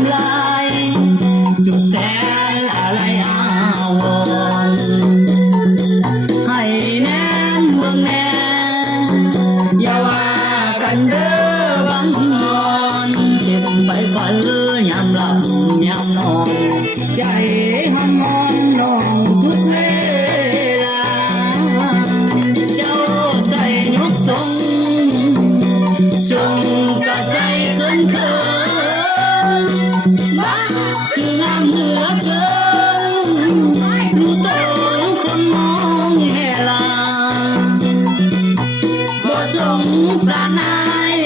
ำลายสุดแสนอะไรอาวรณ์ให้แนมเบิ่งแน่อย่าว่ากันเด้อบังนอนเจ็บไปฝันยามหลับยามนอนใจห้องนอนน้องทุกเวลาเจ้าใส่ยกทรงก็ใส่เขินบ้าคืองามเหลือเกินรู้ตนคนมองแม่ลาบ่สงสารนาย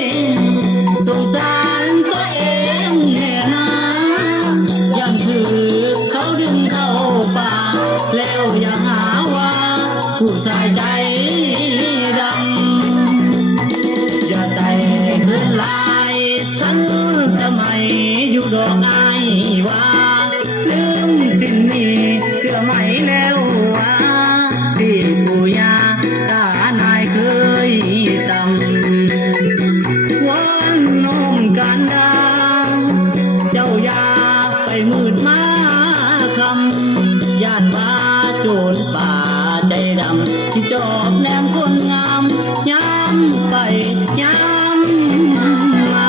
สงสารตัวเองแน่นะยังคือเขาดึงเข้าป่าแล้วอย่าหาว่าผู้ชายใจดำอย่าใส่เกินลายฉันสมัยอยู่ดอกไม้ว่าลืมสิ่งนี้เชื่อไหมแล้วว่าที่ปู่ย่าตานายเคยตำวันน้องกันดาเจ้าอย่าไปมืดมาคำย่านว่าโจรป่าใจดำที่จอบแนมคนงามย้ำไปย้ำมา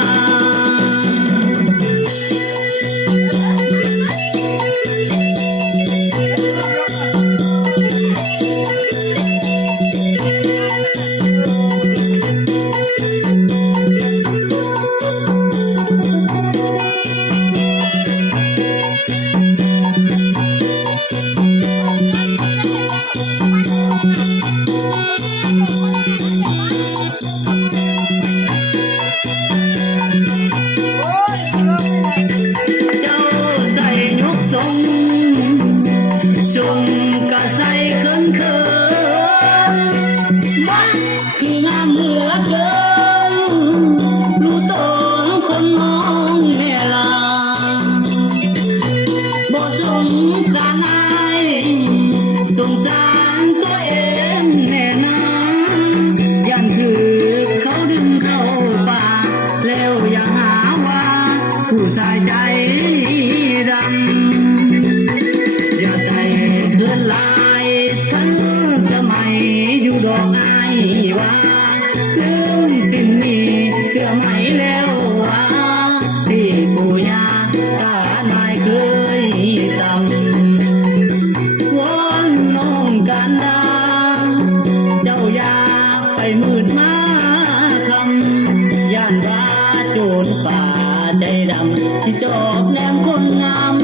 ผู้ชายใจดำอย่าใส่เกินลายทั้งสมัยอยู่ดอกไม้ว่าลืมสิ่งนี้เสื่อไหมแล้วว่าที่ปู่ย่าตานายเคยตำวอนน้องกันดาเจ้าอย่าไปมืดมาคำย่านว่าโจรป่าใจดำที่จอบแนมคนงาม